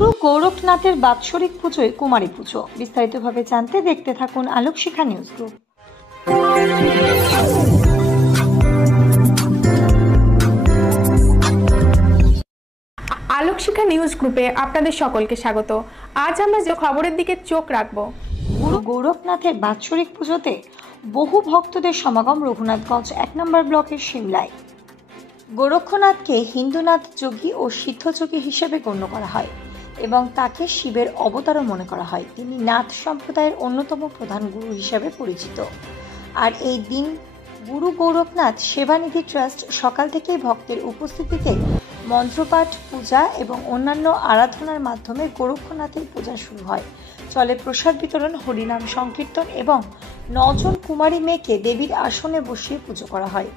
গুরু গোরখনাথের বাৎসরিক পুজোয় কুমারী পুজো। বিস্তারিতভাবে জানতে দেখতে থাকুন Alokshikha news group. Alokshikha news গ্রুপে আপনাদের সকলকে স্বাগত। আজ আমরা যে খবরের দিকে চোখ রাখব, গুরু গোরখনাথের বাৎসরিক পুজোতে বহু ভক্তদের সমাগম রঘুনাথগঞ্জ 1 নম্বর ব্লকের সিমলায়। গোরক্ষনাথকে হিন্দুনাথ যোগী ও সিদ্ধযোগী হিসেবে গণ্য করা হয় এবং তাকে শিবের অবতারও মনে করা হয়। তিনি নাথ সম্প্রদায়ের অন্যতম প্রধান গুরু হিসেবে পরিচিত। আর এই দিন গুরু গোরখনাথ সেবানিধি ট্রাস্ট সকাল থেকেই ভক্তের উপস্থিতিতে মন্ত্রপাঠ, পূজা এবং অন্যান্য আরাধনার মাধ্যমে গোরক্ষনাথের পূজা শুরু হয়। চলে প্রসাদ বিতরণ, হরিনাম সংকীর্তন এবং 9 জন কুমারী মেয়েকে দেবীর আসনে বসিয়ে পুজো করা হয়।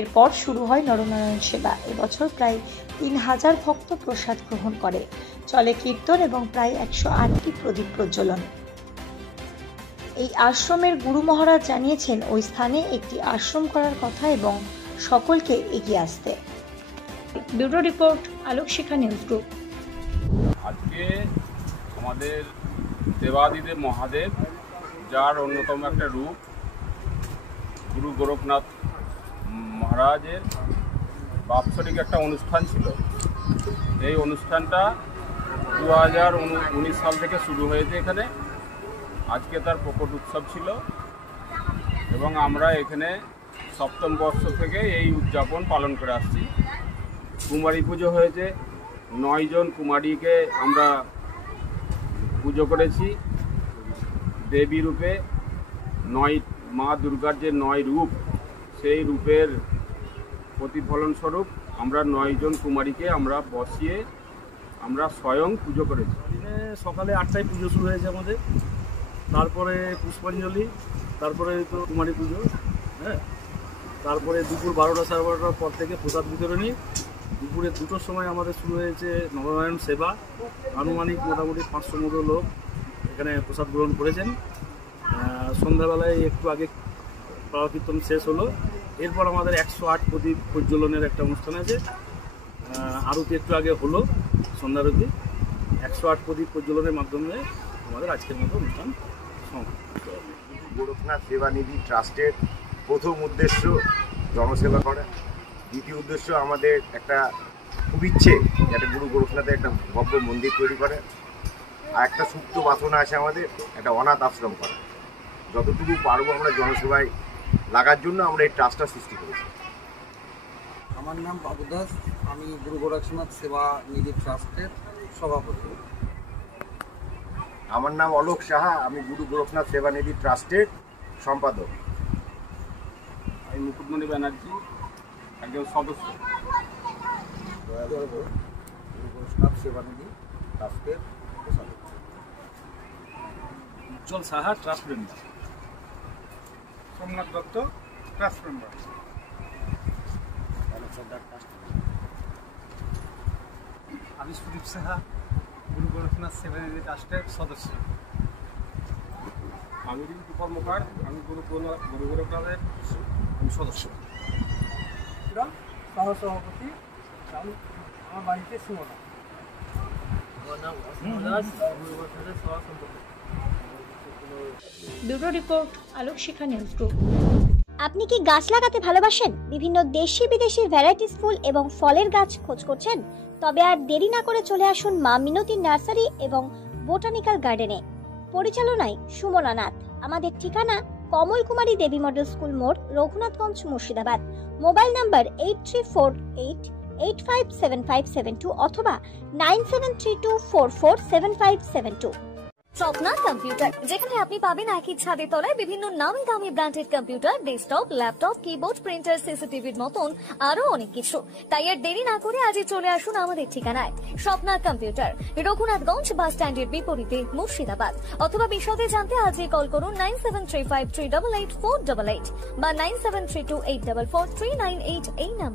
এরপর শুরু হয় নরনারায়ণ সেবা। এবছর প্রায় 3000 ভক্ত প্রসাদ গ্রহণ করে। চলে কীর্তন এবং প্রায় 108টি প্রদীপ প্রজ্বলন। এই আশ্রমের গুরু মহারাজ জানিয়েছেন ওই স্থানে একটি আশ্রম করার কথা এবং সকলকে এগিয়ে আসতে। Bureau report, Alokshikha news group. আজকে আমাদের দেবাদিদেব মহাদেব, যার অন্যতম একটা রূপ গুরু গোরখনাথ মহারাজের বাৎসরিক একটা অনুষ্ঠান ছিল। এই অনুষ্ঠানটা 2019 সাল থেকে শুরু হয়েছে এখানে। আজকে তার প্রকট উৎসব ছিল এবং আমরা এখানে 7ম বর্ষ থেকে এই উদযাপন পালন করে আসছি। কুমারী পুজো হয়েছে, 9 জন কুমারীকে আমরা পুজো করেছি। দেবী রূপে 9 মা দুর্গার যে 9 রূপ, সেই রূপের প্রতিফলন স্বরূপ আমরা 9 জন কুমারীকে আমরা বসিয়ে আমরা স্বয়ং পুজো করেছি। দিনে সকালে 8টায় পুজো শুরু হয়েছে আমাদের, তারপরে পুষ্পাঞ্জলি, তারপরে তো কুমারী পুজো, হ্যাঁ, তারপরে দুপুর 12টা সাড়ে 12টার পর থেকে প্রসাদ বিতরণী। দুপুরে 2টোর সময় আমাদের শুরু হয়েছে নরনারায়ণ সেবা। আনুমানিক মোটামুটি 500 মতো লোক এখানে প্রসাদ গ্রহণ করেছেন। সন্ধ্যাবেলায় একটু আগে পাওয়া কীর্তন শেষ হলো। এরপর আমাদের 108 প্রদীপ প্রজ্বলনের একটা অনুষ্ঠান আছে। আরতি একটু আগে হলো, সন্ধ্যারতি। 108 প্রদীপ প্রজ্বলনের মাধ্যমে আমাদের আজকের মতো অনুষ্ঠান সমাপ্ত হবে। গোরখনাথ সেবানিধি ট্রাস্টের প্রথম উদ্দেশ্য জনসেবা করা। দ্বিতীয় উদ্দেশ্য আমাদের একটা খুব ইচ্ছে একটা গুরু গোরখনাথের একটা ভব্য মন্দির তৈরি করে। আর একটা সুপ্ত বাসনা আছে আমাদের, একটা অনাথ আশ্রম করা। যতটুকু পারবো আমরা জনসেবায় লাগার জন্য আমরা এই ট্রাস্টটা সৃষ্টি করেছি। আমার নাম বাবু দাস, আমি গুরু গোরখনাথ সেবা নিধি ট্রাস্টের সভাপতি। আমার নাম অলোক সাহা, আমি গুরু গোরখনাথ সেবা নিধি ট্রাস্টের সম্পাদক। আমি মুকুটমণি ব্যানার্জি, একজন সদস্য। গুরু গোরখনাথ সেবা নিধি ট্রাস্টের সদস্য। Ujjwal Saha, trust member. Somnath Dutta, trust member. Abish Pradip Saha, Guru Gorakhnath সেবা নিধি ট্রাস্টের সদস্য। আমি রিঙ্কু কর্মকার, আমি গুরু গোরখনাথের সদস্য। সহসভাপতি, আমার বাড়িতে সুমনা। আমার নাম অসীম দাস, গুরু গোরখনাথের সভা সম্পাদক। Bureau report, Alokshikha news group. আপনি কি গাছ লাগাতে ভালোবাসেন? বিভিন্ন দেশি বিদেশি ভ্যারাইটিস ফুল এবং ফলের গাছ খোঁজ করছেন? তবে আর দেরি না করে চলে আসুন মা মিনতি নার্সারি এবং বোটানিক্যাল গার্ডেনে। পরিচালনায় সুমনা নাথ। আমাদের ঠিকানা কমল কুমারী দেবী মডেল স্কুল মোড়, রঘুনাথগঞ্জ, মুর্শিদাবাদ। মোবাইল নাম্বার 8348857572 অথবা 9732447572। স্বপ্না কম্পিউটার, যেখানে আপনি পাবেন একই ছাদের তলায় বিভিন্ন নামি দামি branded computer, desktop, laptop, keyboard, printer, সিসিটিভির মতন আরো অনেক কিছু। তাই আর দেরি না করে আজই চলে আসুন আমাদের ঠিকানায়। স্বপ্না কম্পিউটার, রঘুনাথগঞ্জ বাস স্ট্যান্ডের বিপরীতে, মুর্শিদাবাদ। অথবা বিশদে জানতে আজই কল করুন 9735388488 বা 9732844398 এই নাম্বার।